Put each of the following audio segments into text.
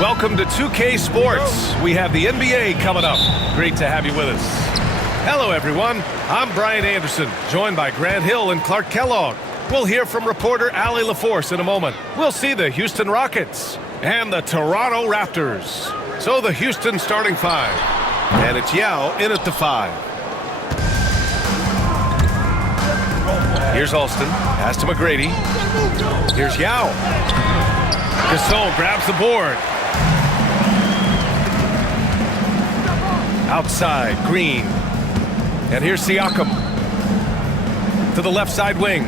Welcome to 2K Sports. We have the NBA coming up. Great to have you with us. Hello, everyone. I'm Brian Anderson, joined by Grant Hill and Clark Kellogg. We'll hear from reporter Allie LaForce in a moment. We'll see the Houston Rockets and the Toronto Raptors. So the Houston starting five. And it's Yao in at the 5. Here's Alston. Pass to McGrady. Here's Yao. Gasol grabs the board. Outside, Green. And here's Siakam. To the left side wing.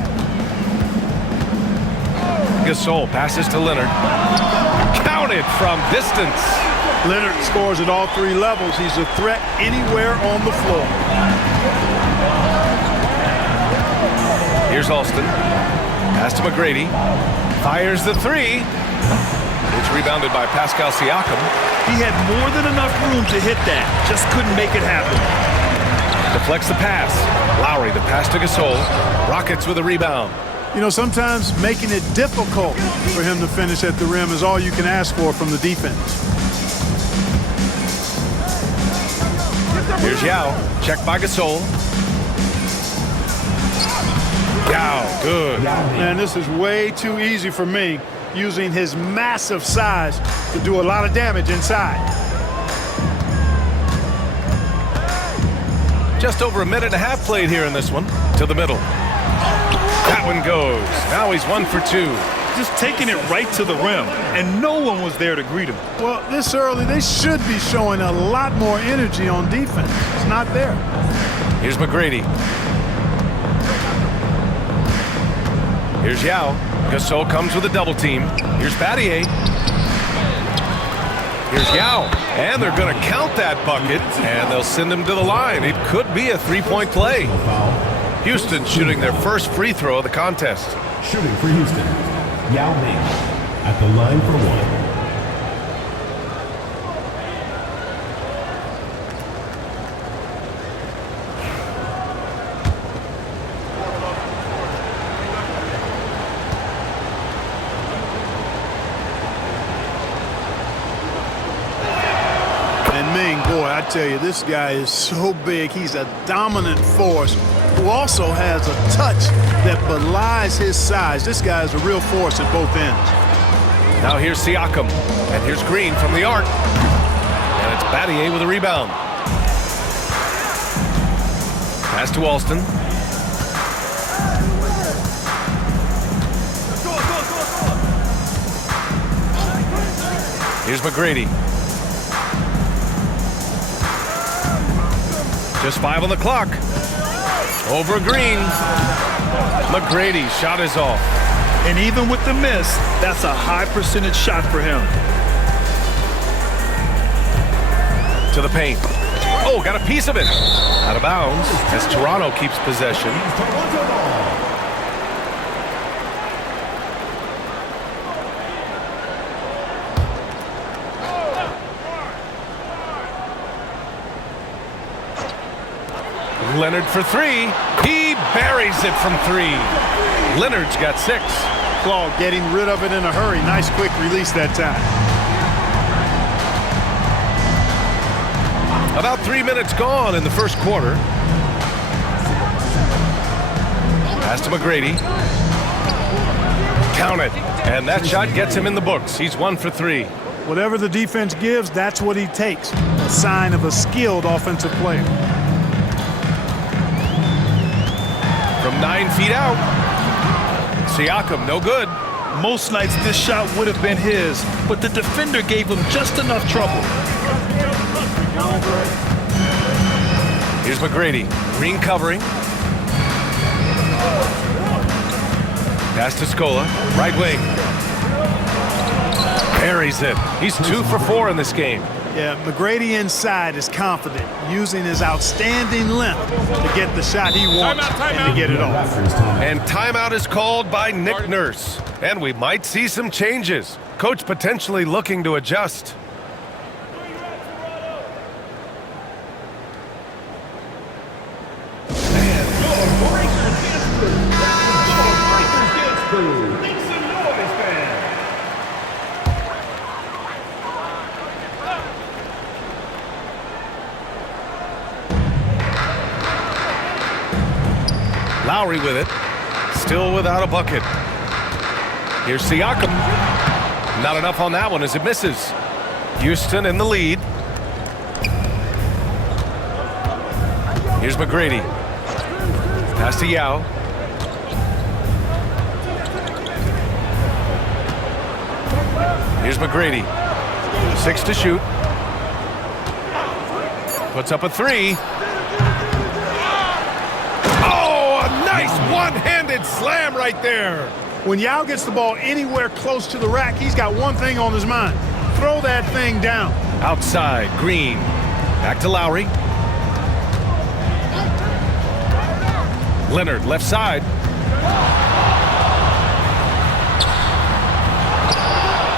Gasol passes to Leonard. Counted from distance. Leonard scores at all 3 levels. He's a threat anywhere on the floor. Here's Alston. Pass to McGrady. Fires the 3. It's rebounded by Pascal Siakam. He had more than enough room to hit that. Just couldn't make it happen. Deflects the pass. Lowry, the pass to Gasol. Rockets with a rebound. You know, sometimes making it difficult for him to finish at the rim is all you can ask for from the defense. Here's Yao. Checked by Gasol. Yao, good. Man, this is way too easy for me, using his massive size to do a lot of damage inside. Just over a minute and a half played here in this one. To the middle. That one goes. Now he's 1 for 2. Just taking it right to the rim, and no one was there to greet him. Well, this early, they should be showing a lot more energy on defense. It's not there. Here's McGrady. Here's Yao. Gasol comes with a double team. Here's Battier. Here's Yao. And they're going to count that bucket, and they'll send him to the line. It could be a 3-point play. Houston shooting their first free throw of the contest. Shooting for Houston, Yao Ming at the line for 1. I tell you, this guy is so big. He's a dominant force who also has a touch that belies his size. This guy is a real force at both ends. Now here's Siakam. And here's Green from the arc. And it's Battier with a rebound. Pass to Alston. Here's McGrady. Just 5 on the clock. Over Green. McGrady's shot is off. And even with the miss, that's a high percentage shot for him. To the paint. Oh, got a piece of it. Out of bounds as Toronto keeps possession. Leonard for 3. He buries it from 3. Leonard's got 6. Claw getting rid of it in a hurry. Nice quick release that time. About 3 minutes gone in the first quarter. Pass to McGrady. Count it. And that shot gets him in the books. He's 1 for 3. Whatever the defense gives, that's what he takes. A sign of a skilled offensive player. From 9 feet out. Siakam, no good. Most nights this shot would have been his, but the defender gave him just enough trouble. Here's McGrady. Green covering. Pass to Scola. Right wing. Buries it. He's 2 for 4 in this game. Yeah, McGrady inside is confident, using his outstanding length to get the shot he wants and to get it off. And timeout is called by Nick Nurse. And we might see some changes. Coach potentially looking to adjust. Lowry with it. Still without a bucket. Here's Siakam. Not enough on that one as it misses. Houston in the lead. Here's McGrady. Pass to Yao. Here's McGrady. 6 to shoot. Puts up a 3. Oh, a nice one-handed slam right there. When Yao gets the ball anywhere close to the rack, he's got one thing on his mind. Throw that thing down. Outside, Green. Back to Lowry. Leonard, left side.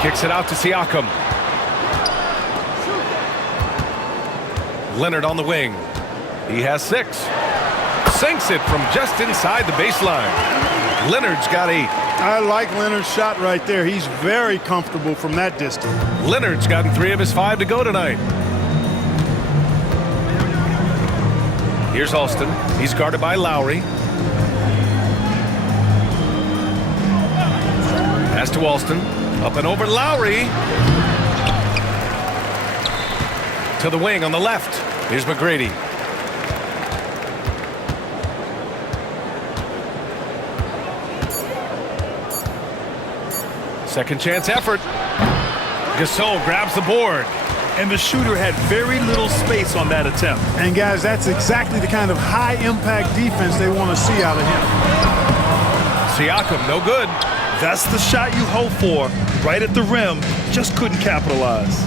Kicks it out to Siakam. Leonard on the wing. He has 6. Sinks it from just inside the baseline. Leonard's got 8. I like Leonard's shot right there. He's very comfortable from that distance. Leonard's gotten 3 of his 5 to go tonight. Here's Alston. He's guarded by Lowry. Pass to Alston. Up and over Lowry. To the wing on the left. Here's McGrady. Second chance effort. Gasol grabs the board. And the shooter had very little space on that attempt. And guys, that's exactly the kind of high-impact defense they want to see out of him. Siakam, no good. That's the shot you hope for. Right at the rim, just couldn't capitalize.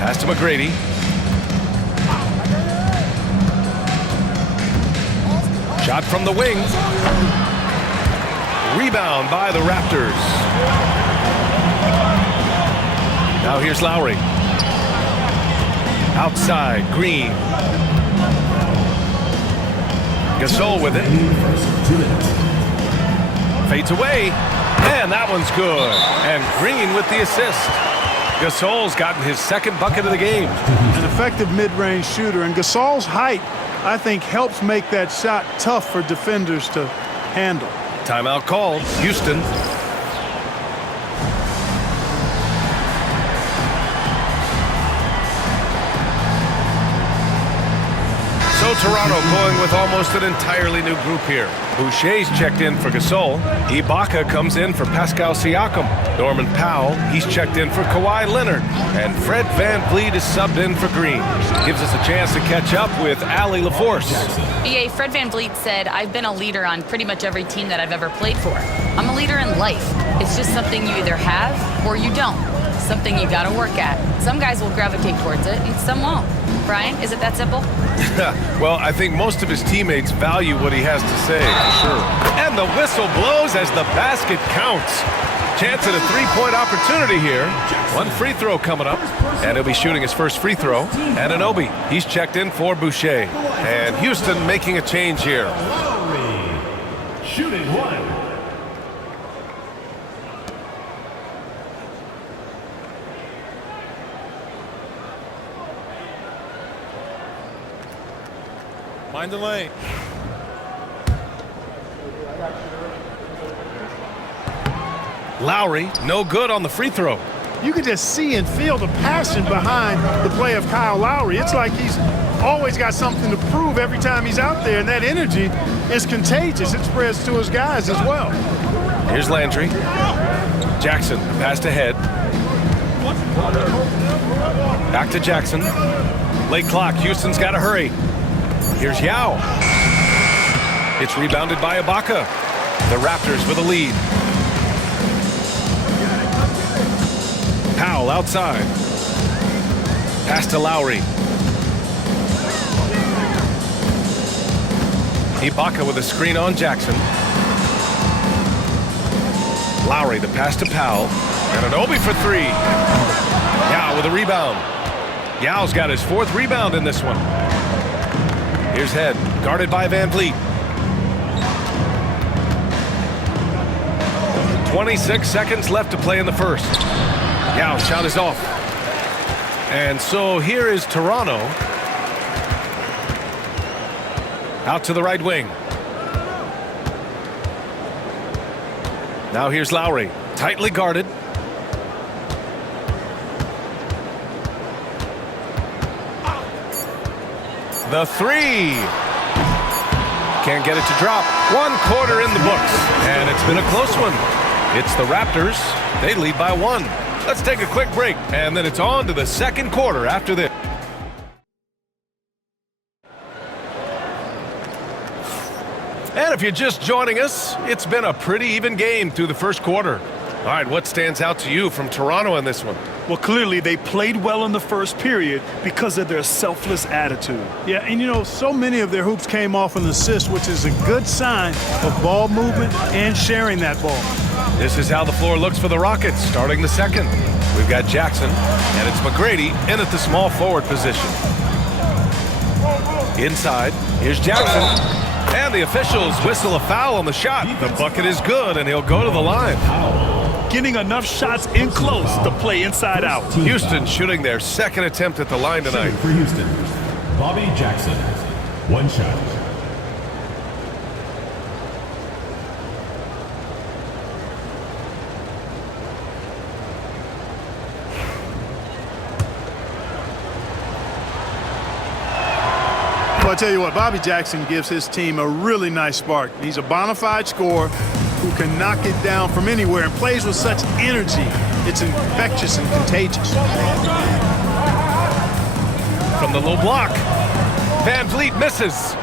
Pass to McGrady. Shot from the wing. Rebound by the Raptors. Now here's Lowry. Outside, Green. Gasol with it. Fades away. And that one's good. And Green with the assist. Gasol's gotten his second bucket of the game. An effective mid-range shooter. And Gasol's height, I think, helps make that shot tough for defenders to handle. Timeout called. Houston. So Toronto going with almost an entirely new group here. Boucher's checked in for Gasol. Ibaka comes in for Pascal Siakam. Norman Powell, he's checked in for Kawhi Leonard. And Fred VanVleet is subbed in for Green. Gives us a chance to catch up with Allie LaForce. BA, Fred VanVleet said, I've been a leader on pretty much every team that I've ever played for. I'm a leader in life. It's just something you either have or you don't. Something you gotta work at. Some guys will gravitate towards it and some won't. Brian, is it that simple? Well, I think most of his teammates value what he has to say, for sure. And the whistle blows as the basket counts. Chance at a three-point opportunity here. One free throw coming up, and he'll be shooting his first free throw. Anunoby, he's checked in for Boucher. And Houston making a change here. Lowry, shooting 1. Mind the lane. Lowry, no good on the free throw. You can just see and feel the passion behind the play of Kyle Lowry. It's like he's always got something to prove every time he's out there, and that energy is contagious. It spreads to his guys as well. Here's Landry. Jackson, passed ahead. Back to Jackson. Late clock, Houston's got to hurry. Here's Yao. It's rebounded by Ibaka. The Raptors with a lead. Powell outside. Pass to Lowry. Ibaka with a screen on Jackson. Lowry, the pass to Powell. And an Obi for 3. Yao with a rebound. Yao's got his 4th rebound in this one. Here's Head, guarded by VanVleet. 26 seconds left to play in the first. Yao's shot is off. And so here is Toronto. Out to the right wing. Now here's Lowry. Tightly guarded. The three. Can't get it to drop. 1 quarter in the books. And it's been a close one. It's the Raptors. They lead by 1. Let's take a quick break. And then it's on to the second quarter after this. And if you're just joining us, it's been a pretty even game through the first quarter. All right, what stands out to you from Toronto in this one? Well, clearly they played well in the first period because of their selfless attitude. Yeah, and you know, so many of their hoops came off an assist, which is a good sign of ball movement and sharing that ball. This is how the floor looks for the Rockets starting the second. We've got Jackson, and it's McGrady in at the small forward position. Inside, here's Jackson. And the officials whistle a foul on the shot. The bucket is good, and he'll go to the line. Getting enough shots in close to play inside out. Houston shooting their second attempt at the line tonight. For Houston, Bobby Jackson. 1 shot. Well, I tell you what, Bobby Jackson gives his team a really nice spark. He's a bona fide scorer who can knock it down from anywhere and plays with such energy. It's infectious and contagious. From the low block, Van Vliet misses.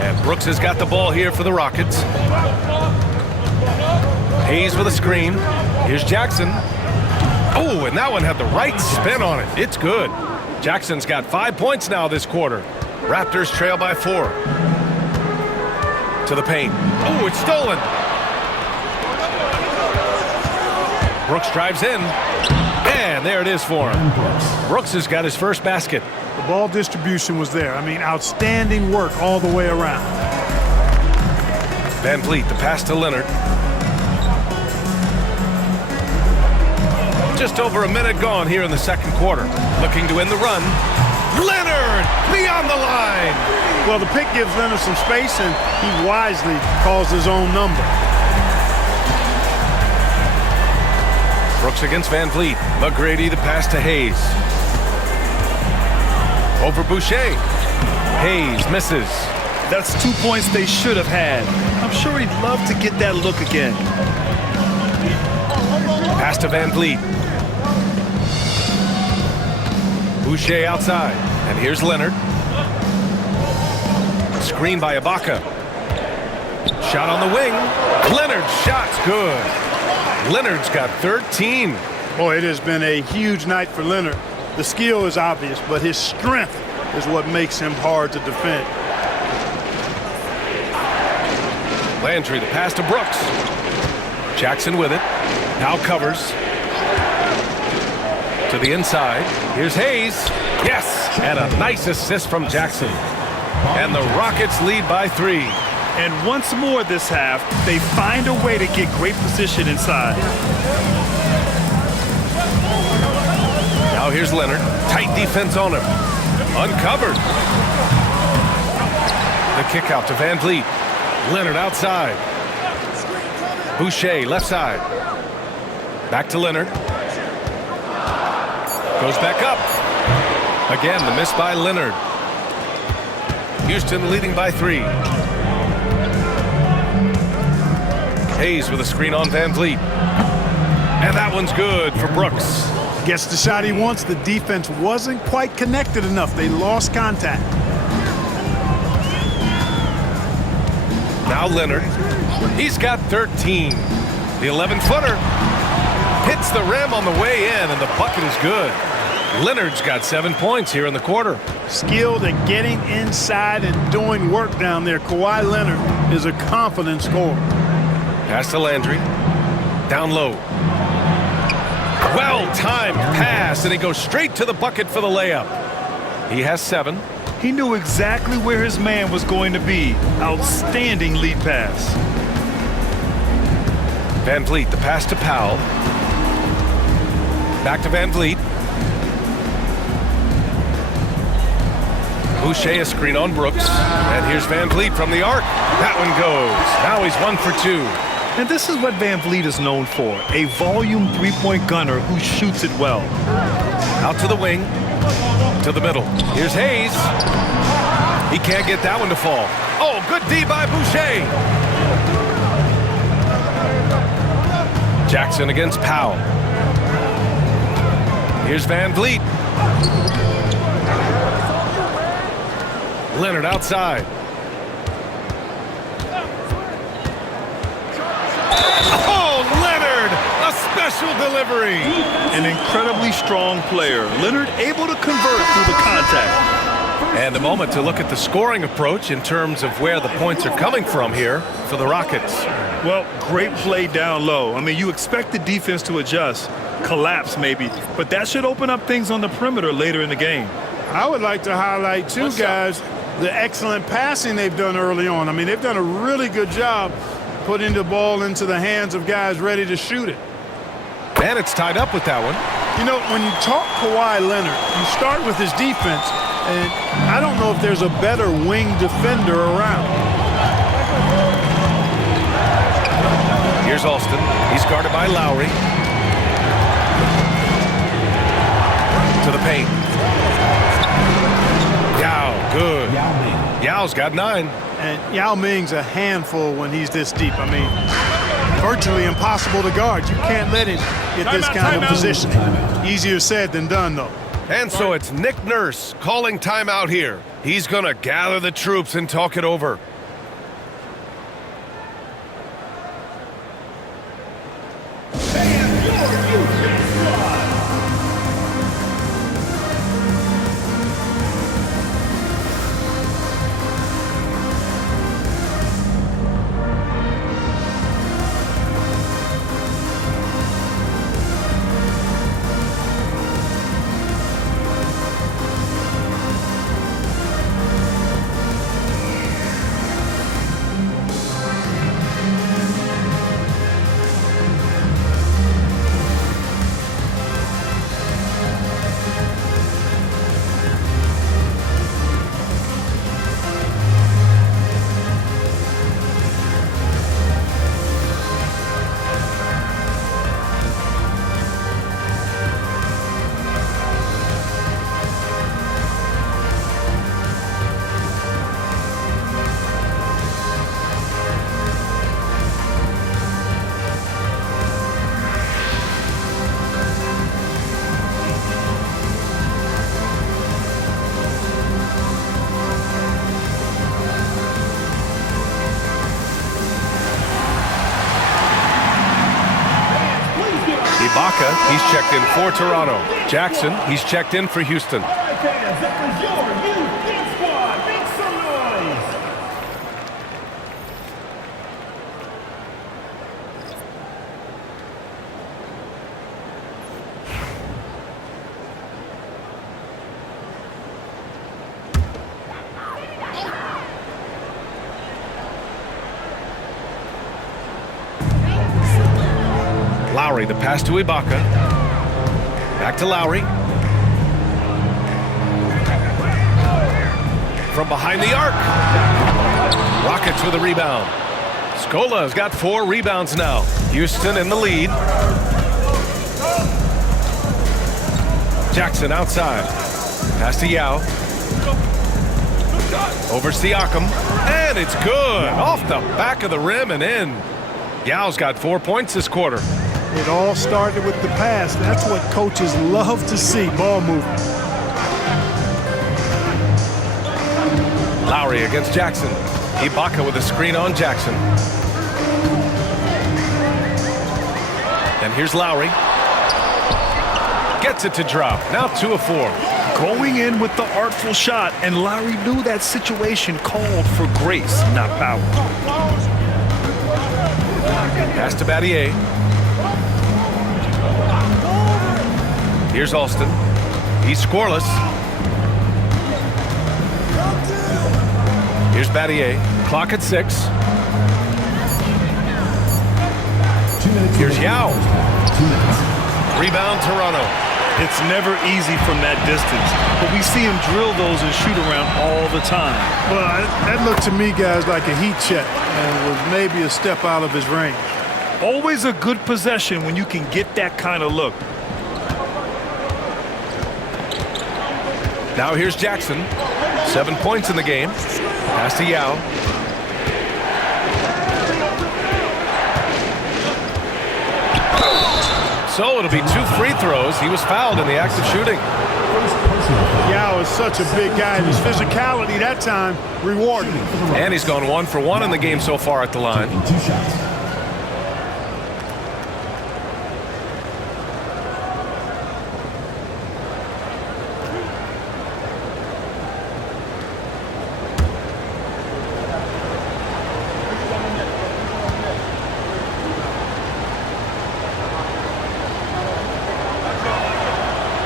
And Brooks has got the ball here for the Rockets. Hayes with a screen. Here's Jackson. Oh, and that one had the right spin on it. It's good. Jackson's got 5 points now this quarter. Raptors trail by 4. To the paint. Oh, it's stolen. Brooks drives in. And there it is for him. Brooks has got his first basket. The ball distribution was there. I mean, outstanding work all the way around. Van Vliet, the pass to Leonard. Just over a minute gone here in the second quarter. Looking to end the run. Leonard beyond the line. Well, the pick gives Leonard some space, and he wisely calls his own number. Brooks against Van Vliet. McGrady, the pass to Hayes. Over Boucher. Hayes misses. That's 2 points they should have had. I'm sure he'd love to get that look again. Pass to Van Vliet. Boucher outside. And here's Leonard. Screen by Ibaka. Shot on the wing. Leonard's shot's good. Leonard's got 13. Boy, it has been a huge night for Leonard. The skill is obvious, but his strength is what makes him hard to defend. Landry, the pass to Brooks. Jackson with it. Now covers. To the inside. Here's Hayes. Yes! And a nice assist from Jackson. And the Rockets lead by 3. And once more this half, they find a way to get great position inside. Now here's Leonard. Tight defense on him. Uncovered. The kick out to Van Vliet. Leonard outside. Boucher left side. Back to Leonard. Goes back up. Again, the miss by Leonard. Houston leading by 3. Hayes with a screen on Van Vliet. And that one's good for Brooks. Gets the shot he wants. The defense wasn't quite connected enough. They lost contact. Now Leonard. He's got 13. The 11-footer hits the rim on the way in, and the bucket is good. Leonard's got 7 points here in the quarter. Skilled at getting inside and doing work down there. Kawhi Leonard is a confident scorer. Pass to Landry. Down low. Well-timed pass, and he goes straight to the bucket for the layup. He has 7. He knew exactly where his man was going to be. Outstanding lead pass. Van Vliet, the pass to Powell. Back to Van Vliet. Boucher a screen on Brooks. And here's Van Vliet from the arc. That one goes. Now he's 1 for 2. And this is what Van Vliet is known for, a volume three-point gunner who shoots it well. Out to the wing. To the middle. Here's Hayes. He can't get that one to fall. Oh, good D by Boucher. Jackson against Powell. Here's Van Vliet. Leonard outside. Oh, Leonard! A special delivery. An incredibly strong player. Leonard able to convert through the contact. And a moment to look at the scoring approach in terms of where the points are coming from here for the Rockets. Well, great play down low. I mean, you expect the defense to adjust, collapse maybe, but that should open up things on the perimeter later in the game. I would like to highlight, too, guys, the excellent passing they've done early on. I mean, they've done a really good job putting the ball into the hands of guys ready to shoot it. And it's tied up with that one. You know, when you talk Kawhi Leonard, you start with his defense, and I don't know if there's a better wing defender around. Here's Alston. He's guarded by Lowry. To the paint. Yao, good. Yao's got 9. And Yao Ming's a handful when he's this deep. I mean, virtually impossible to guard. You can't let him get this kind of position. Easier said than done, though. And so it's Nick Nurse calling timeout here. He's going to gather the troops and talk it over. Ibaka, he's checked in for Toronto. Jackson, he's checked in for Houston. Lowry, the pass to Ibaka. Back to Lowry. From behind the arc. Rockets with a rebound. Scola's got 4 rebounds now. Houston in the lead. Jackson outside. Pass to Yao. Over Siakam. And it's good. Off the back of the rim and in. Yao's got 4 points this quarter. It all started with the pass. That's what coaches love to see, ball movement. Lowry against Jackson. Ibaka with a screen on Jackson. And here's Lowry. Gets it to drop. Now 2 of 4. Going in with the artful shot, and Lowry knew that situation called for grace, not power. Pass to Battier. Here's Alston. He's scoreless. Here's Battier. Clock at 6. Here's Yao. Rebound Toronto. It's never easy from that distance, but we see him drill those and shoot around all the time. Well, that looked to me, guys, like a heat check and was maybe a step out of his range. Always a good possession when you can get that kind of look. Now here's Jackson. 7 points in the game. Pass to Yao. So it'll be 2 free throws. He was fouled in the act of shooting. Yao is such a big guy, and his physicality that time rewarded him. And he's gone 1 for 1 in the game so far at the line. 2 shots.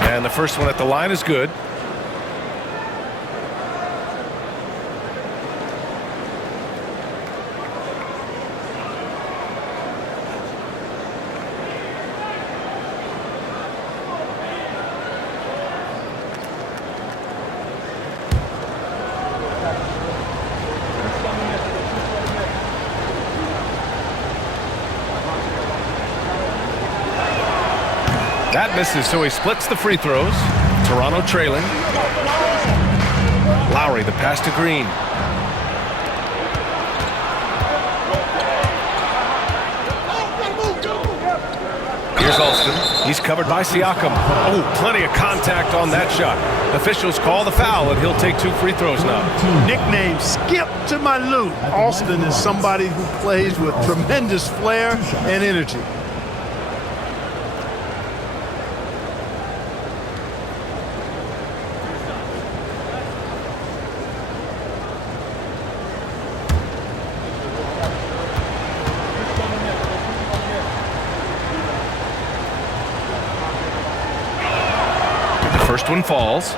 And the first one at the line is good. That misses, so he splits the free throws. Toronto trailing. Lowry, the pass to Green. Here's Alston. He's covered by Siakam. Oh, plenty of contact on that shot. Officials call the foul, and he'll take 2 free throws now. Nickname Skip to my Lou. Alston is somebody who plays with tremendous flair and energy. First one falls.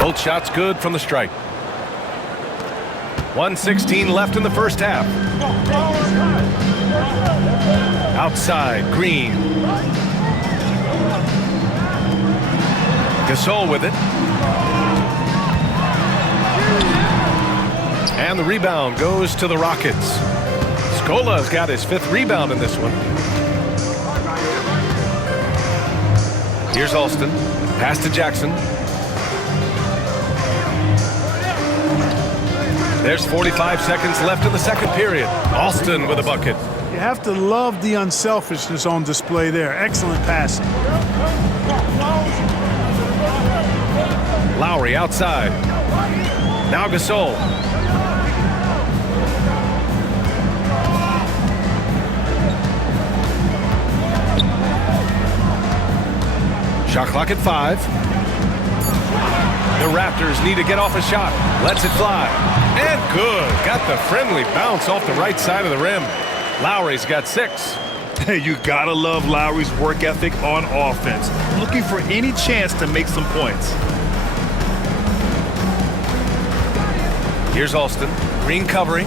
Both shots good from the strike. 1:16 left in the first half. Outside, Green. Gasol with it. And the rebound goes to the Rockets. Scola's got his 5th rebound in this one. Here's Alston. Pass to Jackson. There's 45 seconds left in the second period. Alston with a bucket. You have to love the unselfishness on display there. Excellent passing. Lowry outside. Now Gasol. Shot clock at 5. The Raptors need to get off a shot. Lets it fly. And good. Got the friendly bounce off the right side of the rim. Lowry's got 6. Hey, you gotta love Lowry's work ethic on offense. Looking for any chance to make some points. Here's Alston. Green covering.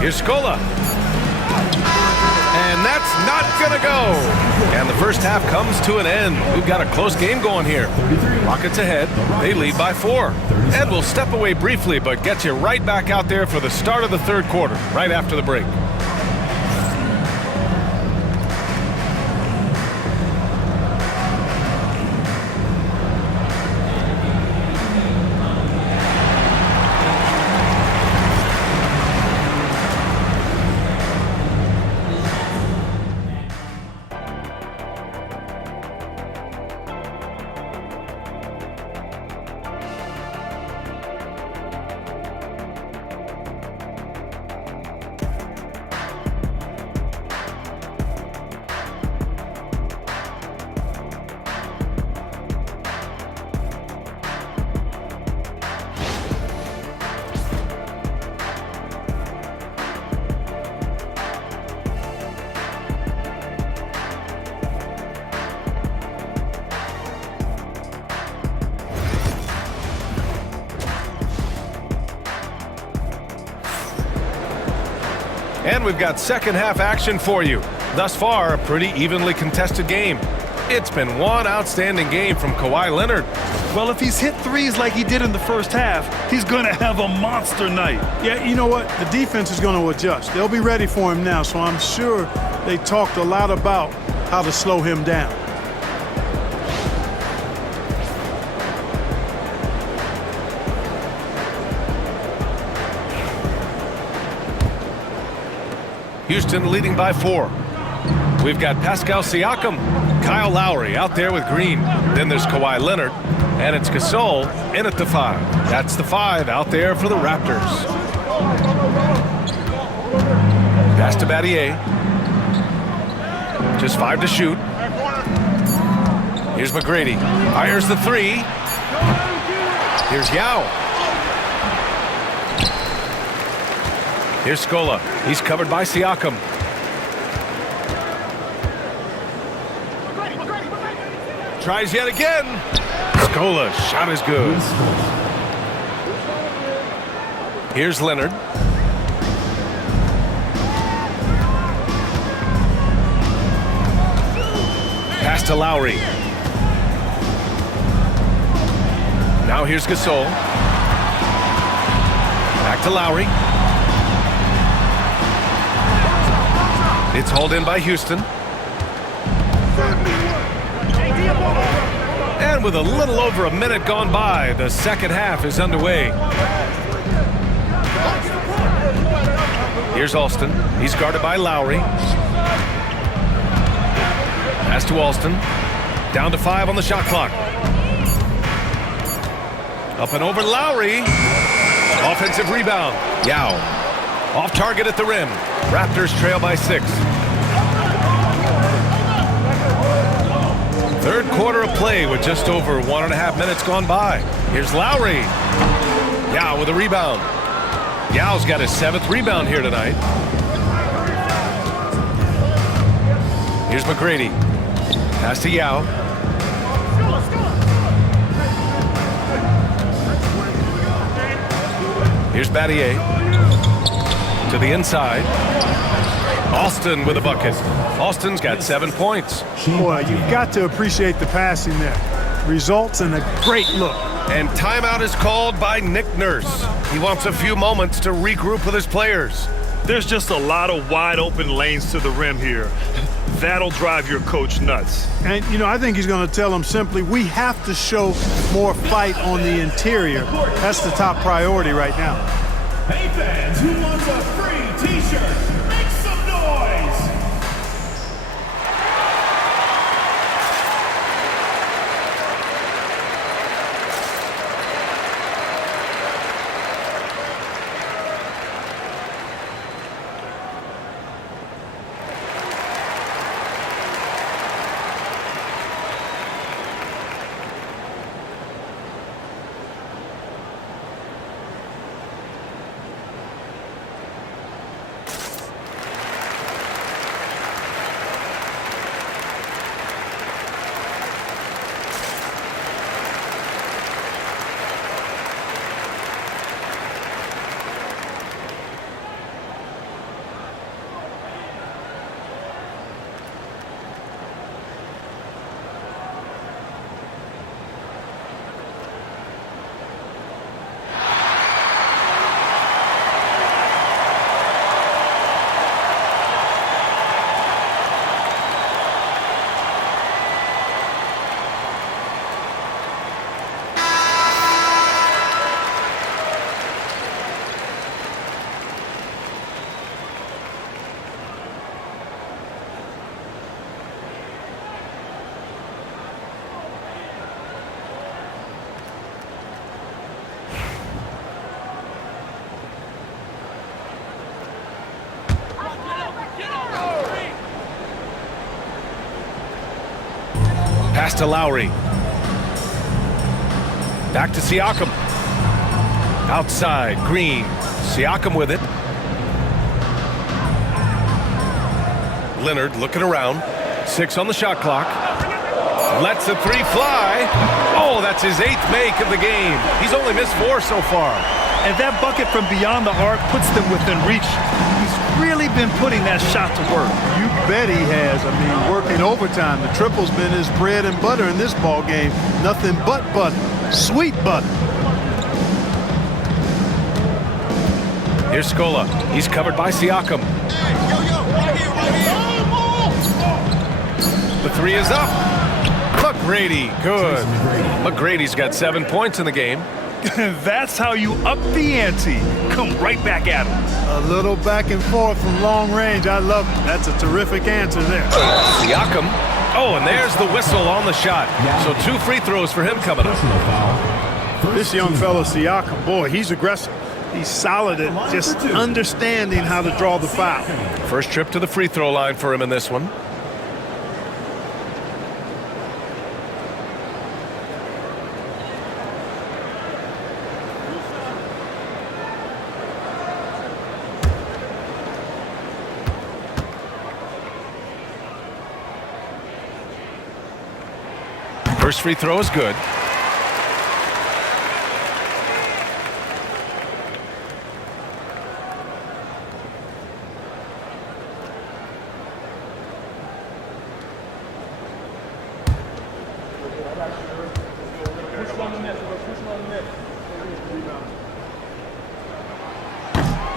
Here's Scola. And that's not going to go. And the first half comes to an end. We've got a close game going here. Rockets ahead. They lead by 4. Ed will step away briefly, but get you right back out there for the start of the third quarter, right after the break. And we've got second half action for you. Thus far, a pretty evenly contested game. It's been one outstanding game from Kawhi Leonard. Well, if he's hit threes like he did in the first half, he's going to have a monster night. Yeah, you know what? The defense is going to adjust. They'll be ready for him now, so I'm sure they talked a lot about how to slow him down. Houston leading by 4. We've got Pascal Siakam, Kyle Lowry out there with Green. Then there's Kawhi Leonard, and it's Gasol in at the 5. That's the 5 out there for the Raptors. Pass to Battier. Just 5 to shoot. Here's McGrady. Fires the 3. Here's Yao. Here's Scola. He's covered by Siakam. Tries yet again. Scola, shot is good. Here's Leonard. Pass to Lowry. Now here's Gasol. Back to Lowry. It's hauled in by Houston. And with a little over a minute gone by, the second half is underway. Here's Alston. He's guarded by Lowry. Pass to Alston. Down to 5 on the shot clock. Up and over Lowry. Offensive rebound. Yao. Off target at the rim. Raptors trail by 6. Third quarter of play with just over 1.5 minutes gone by. Here's Lowry. Yao with a rebound. Yao's got his 7th rebound here tonight. Here's McGrady. Pass to Yao. Here's Battier. To the inside. Alston with a bucket. Alston's got 7 points. Boy, you've got to appreciate the passing there. Results in a great look. And timeout is called by Nick Nurse. He wants a few moments to regroup with his players. There's just a lot of wide open lanes to the rim here. That'll drive your coach nuts. And, you know, I think he's going to tell them simply, we have to show more fight on the interior. That's the top priority right now. Hey fans, who wants a free t-shirt? Make some noise! Pass to Lowry. Back to Siakam. Outside, Green. Siakam with it. Leonard looking around. 6 on the shot clock. Lets the 3 fly. Oh, that's his 8th make of the game. He's only missed 4 so far. And that bucket from beyond the arc puts them within reach. He's really been putting that shot to work. You bet he has. I mean, working overtime. The triple's been his bread and butter in this ball game. Nothing but butter. Sweet butter. Here's Scola. He's covered by Siakam. The three is up. McGrady, good. McGrady's got 7 points in the game. That's how you up the ante. Come right back at him. A little back and forth from long range. I love it. That's a terrific answer there. Siakam. Oh, and there's the whistle on the shot. So 2 free throws for him coming up. This young fellow, Siakam, boy, he's aggressive. He's solid at just understanding how to draw the foul. First trip to the free throw line for him in this one. First free throw is good.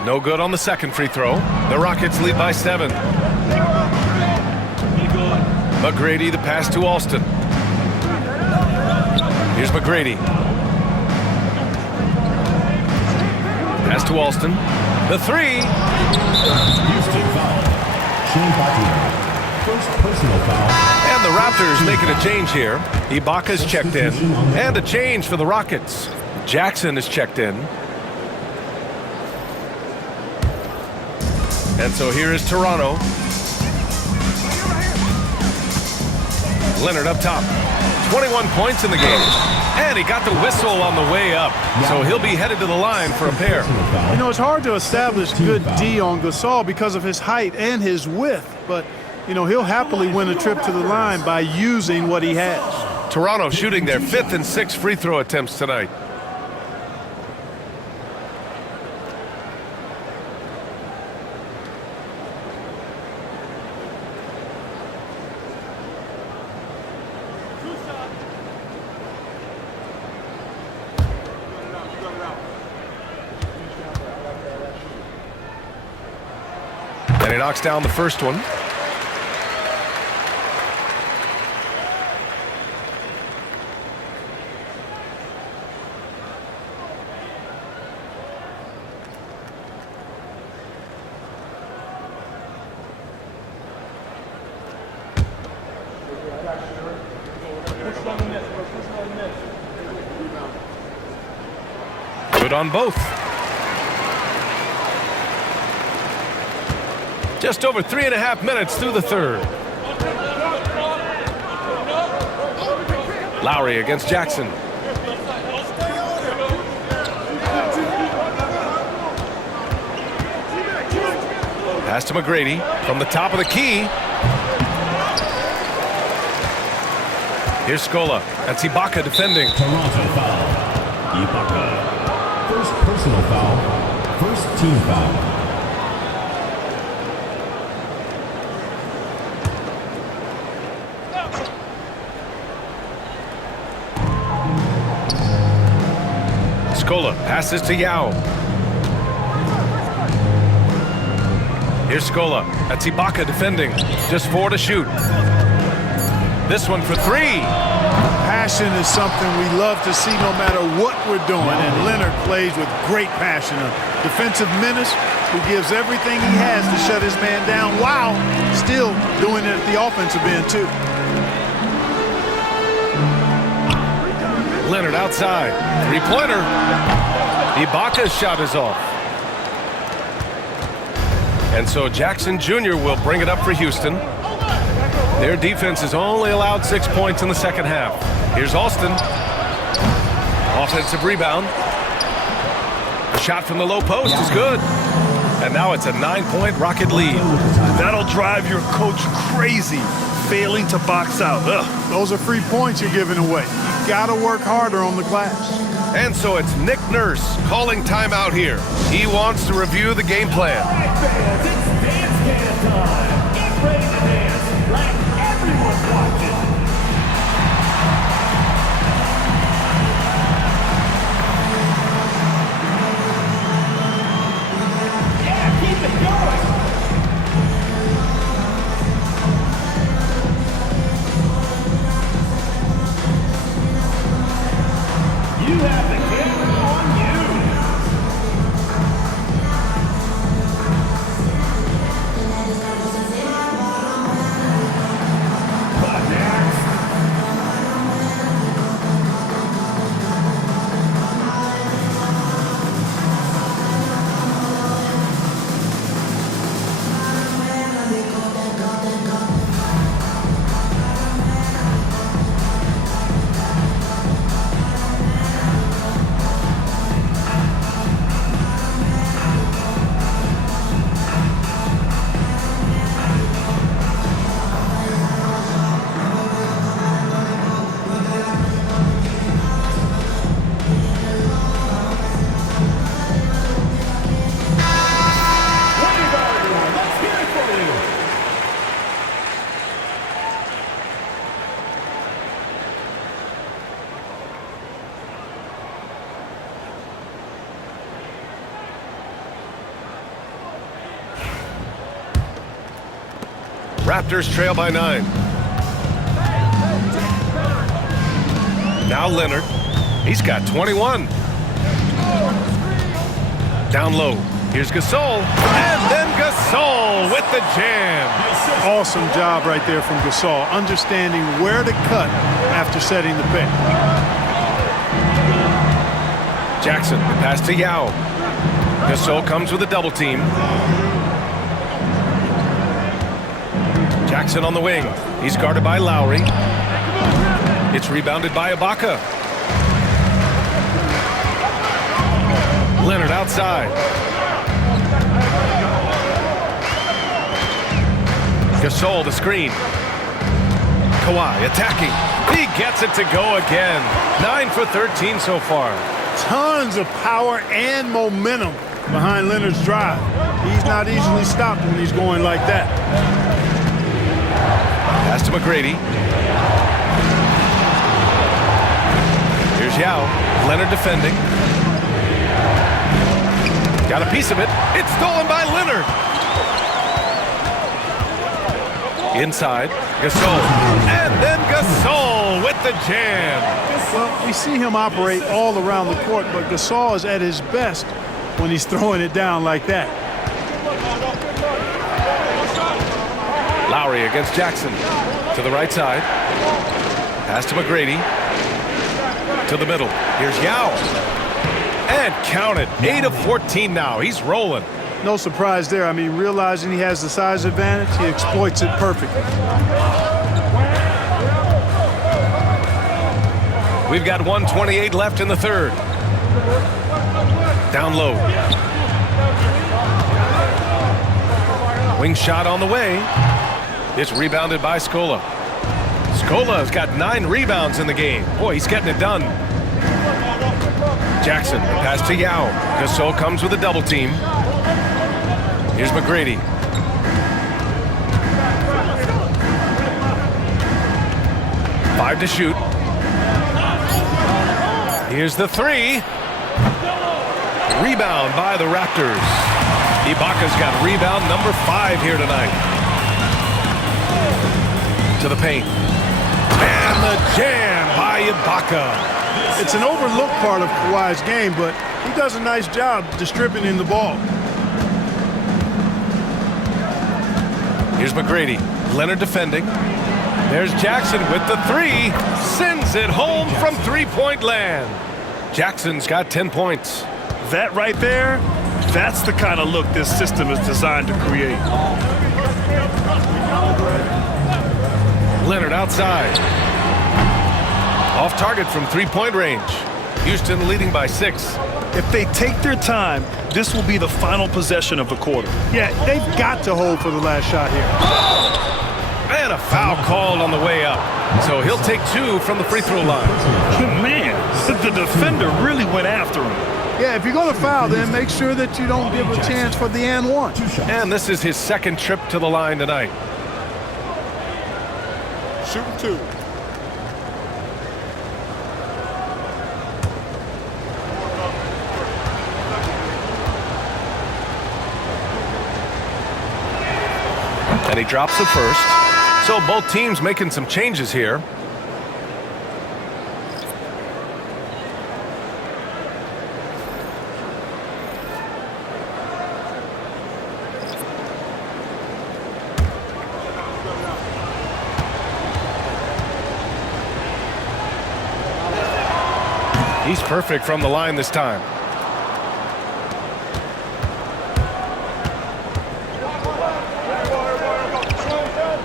No good on the second free throw. The Rockets lead by 7. McGrady, the pass to Alston. Here's McGrady. Pass to Alston. The three. Houston foul. Shane Butler. First personal foul. And the Raptors making a change here. Ibaka's checked in. And a change for the Rockets. Jackson is checked in. And so here is Toronto. Leonard up top. 21 points in the game. And he got the whistle on the way up. So he'll be headed to the line for a pair. You know, it's hard to establish good D on Gasol because of his height and his width. But, you know, he'll happily win a trip to the line by using what he has. Toronto shooting their 5th and 6th free throw attempts tonight. And he knocks down the first one. Good on both. Just over 3.5 minutes through the third. Lowry against Jackson. Pass to McGrady from the top of the key. Here's Scola. That's Ibaka defending. Toronto foul. Ibaka. First personal foul. First team foul. Scola passes to Yao. Here's Scola. That's Ibaka defending. Just 4 to shoot. This one for 3. Passion is something we love to see no matter what we're doing. And Leonard plays with great passion. A defensive menace who gives everything he has to shut his man down while still doing it at the offensive end too. Leonard outside. 3-pointer. Ibaka's shot is off. And so Jackson Jr. will bring it up for Houston. Their defense has only allowed 6 points in the second half. Here's Alston. Offensive rebound. A shot from the low post is good. And now it's a 9-point Rocket lead. That'll drive your coach crazy, failing to box out. Ugh. Those are free points you're giving away. You got to work harder on the glass. And so it's Nick Nurse calling timeout here. He wants to review the game plan. Fans, it's dance can time. Get ready to dance like everyone's watching. Yeah, keep it going. You have the camera on you. But next. Let's hear it for you. Raptors trail by 9. Now Leonard. He's got 21. Down low. Here's Gasol. And then Gasol with the jam. Awesome job right there from Gasol, understanding where to cut after setting the pick. Jackson, the pass to Yao. Gasol comes with a double team. Jackson on the wing. He's guarded by Lowry. It's rebounded by Ibaka. Leonard outside. Gasol the screen. Kawhi attacking. He gets it to go again. 9 for 13 so far. Tons of power and momentum behind Leonard's drive. He's not easily stopped when he's going like that. Pass to McGrady. Here's Yao. Leonard defending. Got a piece of it. It's stolen by Leonard. Inside. Gasol. And then Gasol with the jam. Well, we see him operate all around the court, but Gasol is at his best when he's throwing it down like that. Lowry against Jackson. To the right side. Pass to McGrady. To the middle. Here's Yao. And count it. 8 of 14 now. He's rolling. No surprise there. I mean, realizing he has the size advantage, he exploits it perfectly. We've got 1:28 left in the third. Down low. Wing shot on the way. It's rebounded by Scola. Scola's got 9 rebounds in the game. Boy, he's getting it done. Jackson, pass to Yao. Gasol comes with a double team. Here's McGrady. Five to shoot. Here's the three. Rebound by the Raptors. Ibaka's got rebound number 5 here tonight. To the paint. And the jam by Ibaka. It's an overlooked part of Kawhi's game, but he does a nice job distributing the ball. Here's McGrady. Leonard defending. There's Jackson with the 3. Sends it home from three-point land. Jackson's got 10 points. That right there, that's the kind of look this system is designed to create. Leonard outside. Off target from three-point range. Houston leading by 6. If they take their time, this will be the final possession of the quarter. Yeah, they've got to hold for the last shot here. And a foul called on the way up. So he'll take 2 from the free throw line. Man, the defender really went after him. Yeah, if you're going to foul, then make sure that you don't give a chance for the and one. And this is his second trip to the line tonight. Shooting 2. And he drops the first. So both teams making some changes here. He's perfect from the line this time.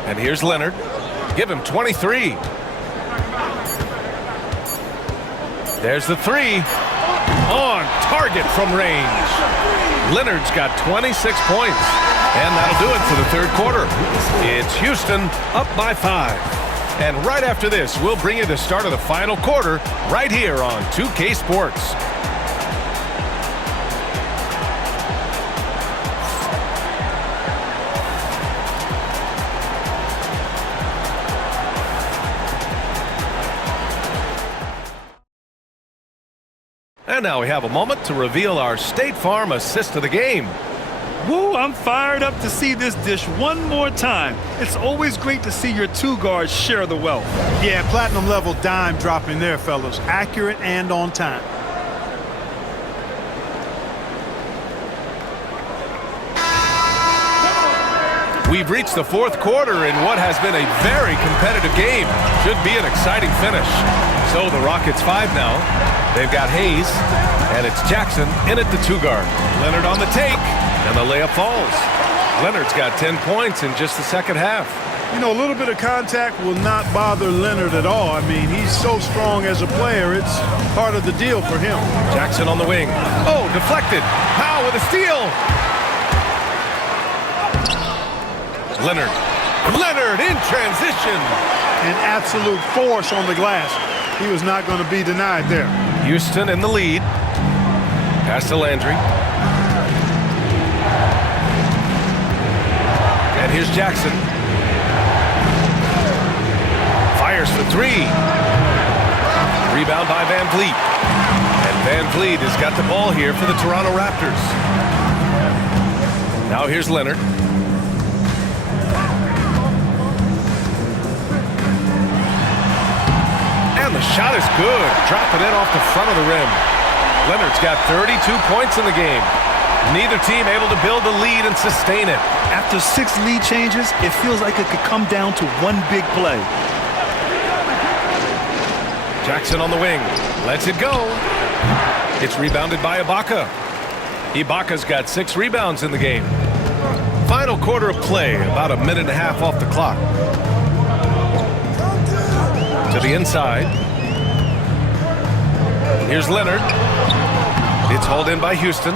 And here's Leonard. Give him 23. There's the 3. On target from range. Leonard's got 26 points. And that'll do it for the third quarter. It's Houston up by 5. And right after this, we'll bring you the start of the final quarter right here on 2K Sports. And now we have a moment to reveal our State Farm assist of the game. Woo, I'm fired up to see this dish one more time. It's always great to see your 2 guards share the wealth. Yeah, platinum level dime dropping there, fellas. Accurate and on time. We've reached the fourth quarter in what has been a very competitive game. Should be an exciting finish. So the Rockets 5 now. They've got Hayes, and it's Jackson in at the 2 guard. Leonard on the take, and the layup falls. Leonard's got 10 points in just the second half. You know, a little bit of contact will not bother Leonard at all. I mean, he's so strong as a player. It's part of the deal for him. Jackson on the wing. Oh, deflected. Howe with a steal. Leonard. Leonard in transition. An absolute force on the glass. He was not going to be denied there. Houston in the lead. Pass to Landry. And here's Jackson. Fires for 3. Rebound by Van Vliet. And Van Vliet has got the ball here for the Toronto Raptors. Now here's Leonard. And the shot is good. Dropping it off the front of the rim. Leonard's got 32 points in the game. Neither team able to build a lead and sustain it. After 6 lead changes, it feels like it could come down to one big play. Jackson on the wing. Lets it go. It's rebounded by Ibaka. Ibaka's got 6 rebounds in the game. Final quarter of play. About a minute and a half off the clock. To the inside. Here's Leonard. It's hauled in by Houston.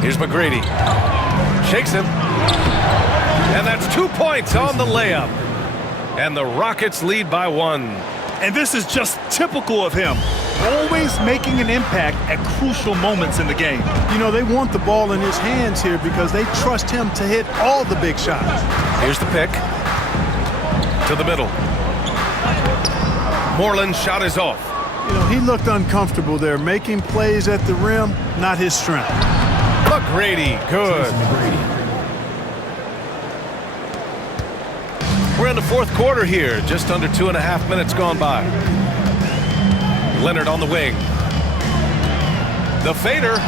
Here's McGrady. Shakes him. And that's 2 points on the layup. And the Rockets lead by 1. And this is just typical of him. Always making an impact at crucial moments in the game. You know, they want the ball in his hands here because they trust him to hit all the big shots. Here's the pick. To the middle. Moreland's shot is off. You know, he looked uncomfortable there. Making plays at the rim, not his strength. McGrady, good. We're in the fourth quarter here. Just under 2.5 minutes gone by. Leonard on the wing. The fader.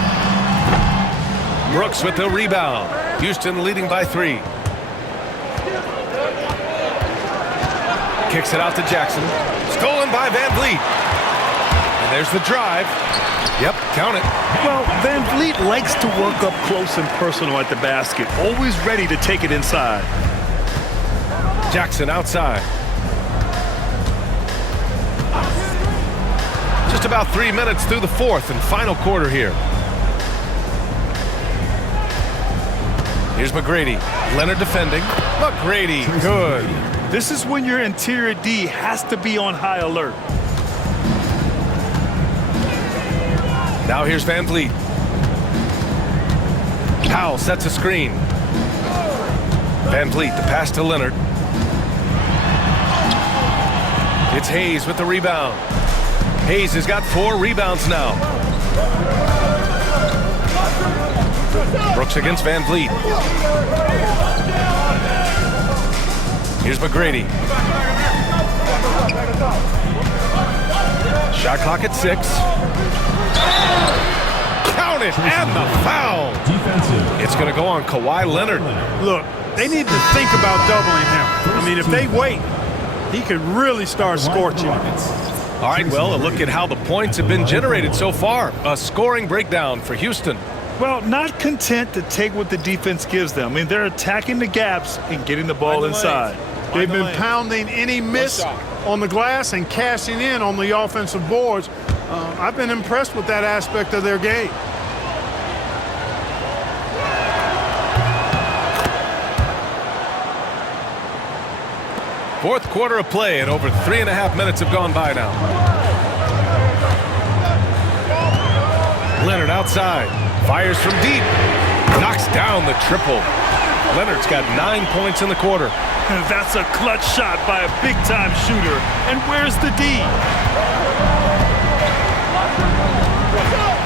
Brooks with the rebound. Houston leading by 3. Kicks it out to Jackson. Stolen by Van Vliet. And there's the drive. Yep, count it. Well, Van Vliet likes to work up close and personal at the basket. Always ready to take it inside. Jackson outside. Just about 3 minutes through the fourth and final quarter here. Here's McGrady. Leonard defending. McGrady, good. This is when your interior D has to be on high alert. Now here's Van Vliet. Powell sets a screen. Van Vliet, the pass to Leonard. It's Hayes with the rebound. Hayes has got 4 rebounds now. Brooks against Van Vliet. Here's McGrady. Shot clock at 6. Count it, and the foul. Defensive. It's going to go on Kawhi Leonard. Look, they need to think about doubling him. I mean, if they wait, he could really start scorching. All right, well, a look at how the points have been generated so far. A scoring breakdown for Houston. Well, not content to take what the defense gives them. I mean, they're attacking the gaps and getting the ball inside. They've been pounding any miss on the glass and cashing in on the offensive boards. I've been impressed with that aspect of their game. Fourth quarter of play, and over 3.5 minutes have gone by now. Leonard outside. Fires from deep. Knocks down the triple. Leonard's got 9 points in the quarter. That's a clutch shot by a big-time shooter. And where's the D?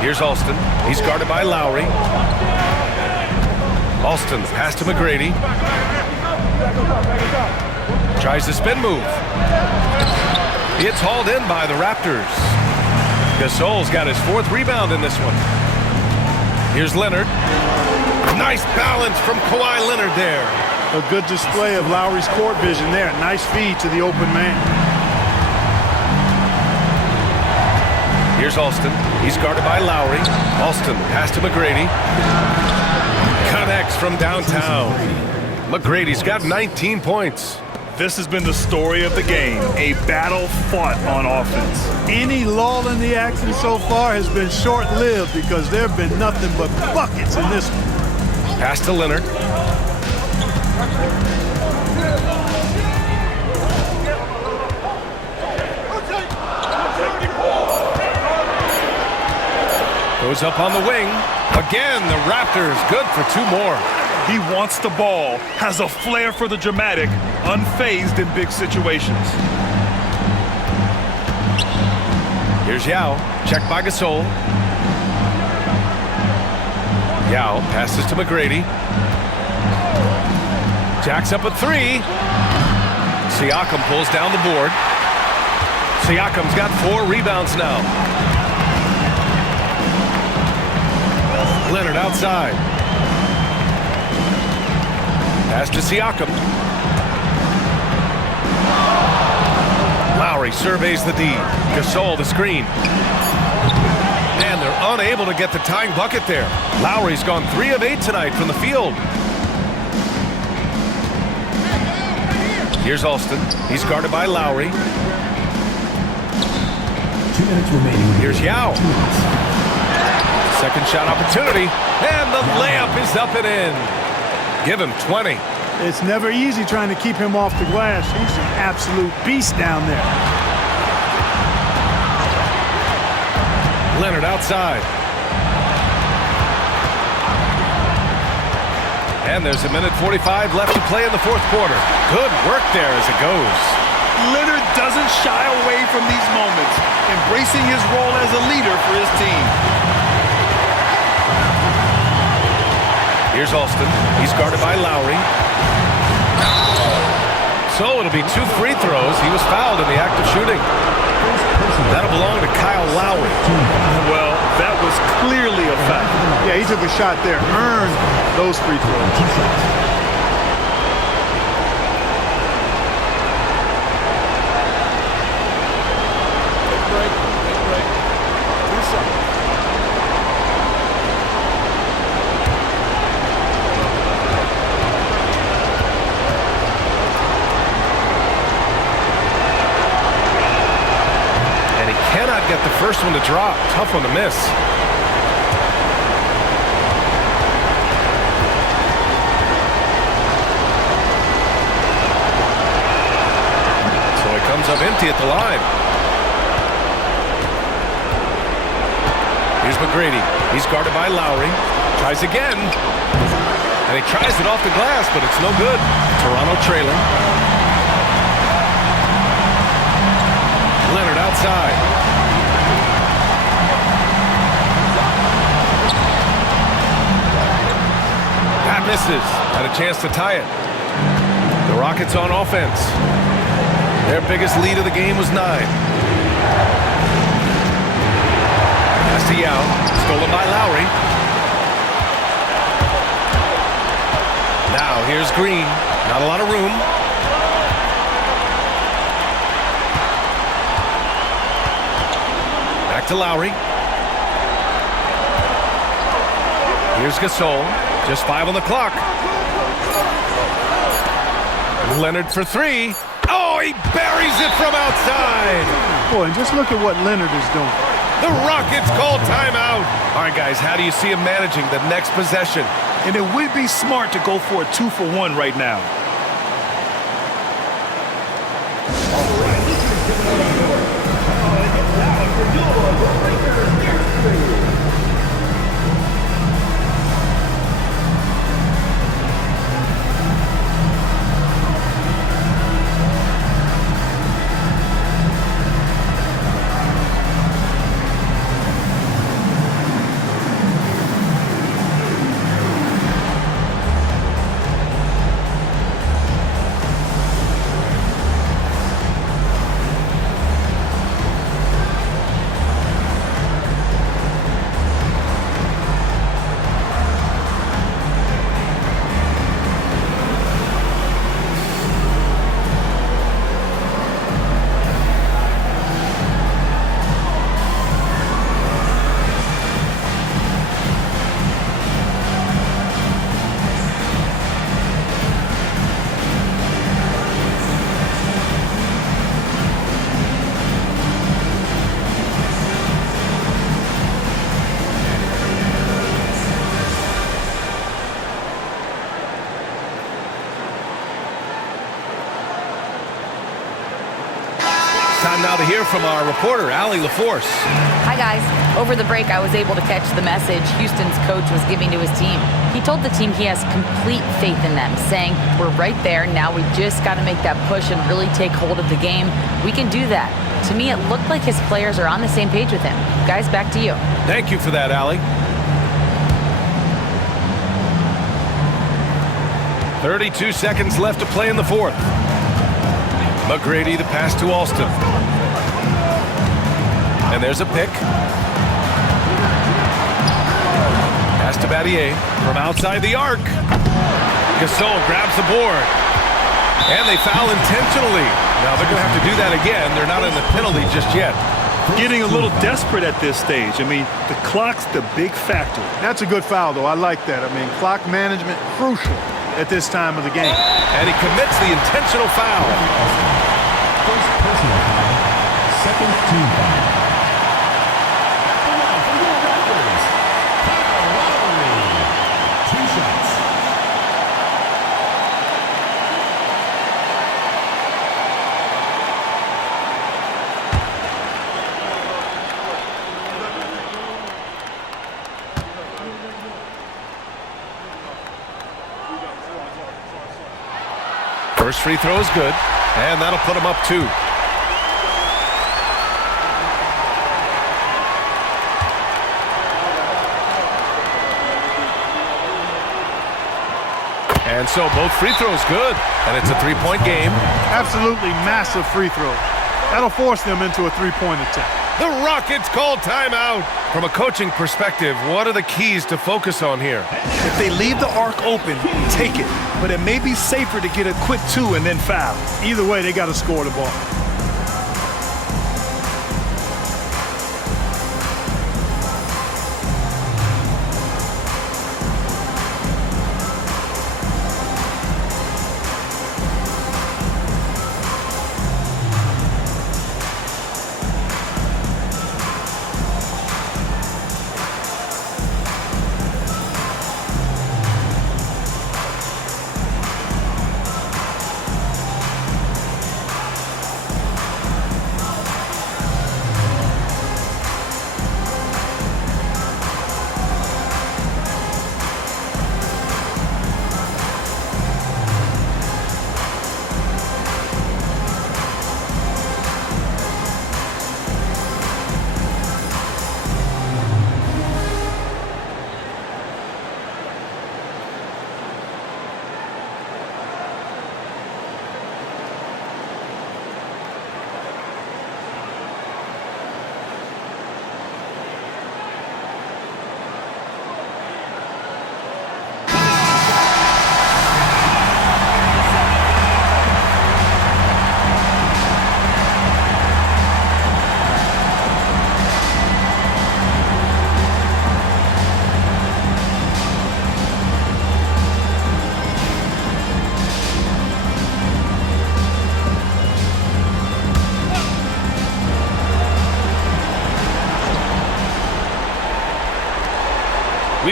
Here's Alston. He's guarded by Lowry. Alston pass to McGrady. Tries the spin move. It's hauled in by the Raptors. Gasol's got his 4th rebound in this one. Here's Leonard. Nice balance from Kawhi Leonard there. A good display of Lowry's court vision there. Nice feed to the open man. Here's Alston. He's guarded by Lowry. Alston pass to McGrady. Connects from downtown. McGrady's got 19 points. This has been the story of the game, a battle fought on offense. Any lull in the action so far has been short-lived because there have been nothing but buckets in this one. Pass to Leonard. Goes up on the wing. Again, the Raptors good for 2 more. He wants the ball, has a flair for the dramatic, unfazed in big situations. Here's Yao. Checked by Gasol. Yao passes to McGrady. Jacks up a 3. Siakam pulls down the board. Siakam's got 4 rebounds now. Leonard outside. Pass to Siakam. Lowry surveys the D. Gasol the screen. And they're unable to get the tying bucket there. Lowry's gone 3 of 8 tonight from the field. Here's Alston. He's guarded by Lowry. 2 minutes remaining. Here's Yao. Second shot opportunity. And the layup is up and in. Give him 20. It's never easy trying to keep him off the glass. He's an absolute beast down there. Leonard outside. And there's a minute 45 left to play in the 4th quarter. Good work there as it goes. Leonard doesn't shy away from these moments, embracing his role as a leader for his team. Here's Alston. He's guarded by Lowry. So it'll be 2 free throws. He was fouled in the act of shooting. That'll belong to Kyle Lowry. Well, that was clearly a foul. Yeah, he took a shot there. Earned those free throws. Get the first one to drop. Tough one to miss. up empty at the line. Here's McGrady. He's guarded by Lowry. Tries again. And he tries it off the glass, but it's no good. Toronto trailing. Leonard outside. That misses. Had a chance to tie it. The Rockets on offense. Their biggest lead of the game was 9. Pass to Yao. Stolen by Lowry. Now here's Green. Not a lot of room. Back to Lowry. Here's Gasol. Just 5 on the clock. Leonard for 3. Oh, he buries it from outside. Boy, and just look at what Leonard is doing. The Rockets call timeout. All right, guys, how do you see him managing the next possession? And it would be smart to go for a 2-for-1 right now. Time now to hear from our reporter, Allie LaForce. Hi, guys. Over the break, I was able to catch the message Houston's coach was giving to his team. He told the team he has complete faith in them, saying, we're right there. Now we just got to make that push and really take hold of the game. We can do that. To me, it looked like his players are on the same page with him. Guys, back to you. Thank you for that, Allie. 32 seconds left to play in the fourth. McGrady, the pass to Alston. And there's a pick. Pass to Battier from outside the arc. Gasol grabs the board. And they foul intentionally. Now they're going to have to do that again. They're not in the penalty just yet. Getting a little desperate at this stage. I mean, the clock's the big factor. That's a good foul, though. I like that. I mean, clock management, crucial at this time of the game. And he commits the intentional foul. First personal foul. Second team foul. For your Raptors, Kyle Lowry. 2 shots. First free throw is good, and that'll put him up 2. And so both free throws good, and it's a 3-point game. Absolutely massive free throw. That'll force them into a 3-point attempt. The Rockets call timeout. From a coaching perspective, what are the keys to focus on here? If they leave the arc open, take it. But it may be safer to get a quick 2 and then foul. Either way, they got to score the ball.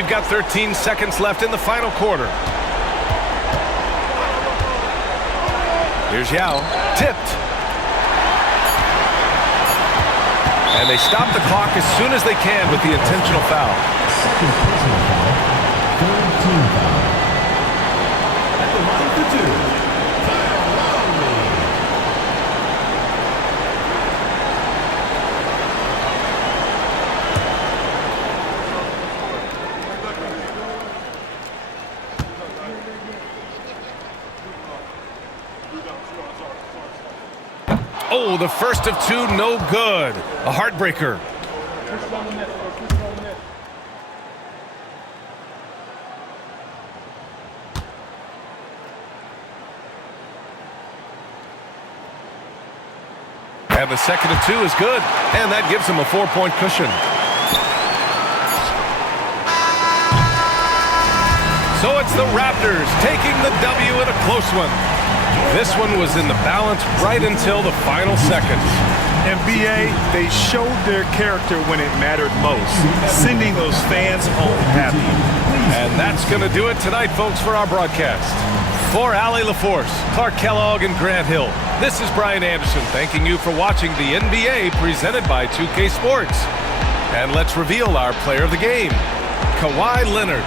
We've got 13 seconds left in the final quarter. Here's Yao. Tipped. And they stop the clock as soon as they can with the intentional foul. Second personal foul. Third team foul. At the line for two, Kyle Lowry. Oh, the first of two, no good. A heartbreaker. And the second of two is good. And that gives him a 4-point cushion. So it's the Raptors taking the W in a close one. This one was in the balance right until the final seconds. And BA, they showed their character when it mattered most, sending those fans home happy. And that's going to do it tonight, folks, for our broadcast. For Allie LaForce, Clark Kellogg, and Grant Hill, this is Brian Anderson thanking you for watching the NBA presented by 2K Sports. And let's reveal our player of the game, Kawhi Leonard.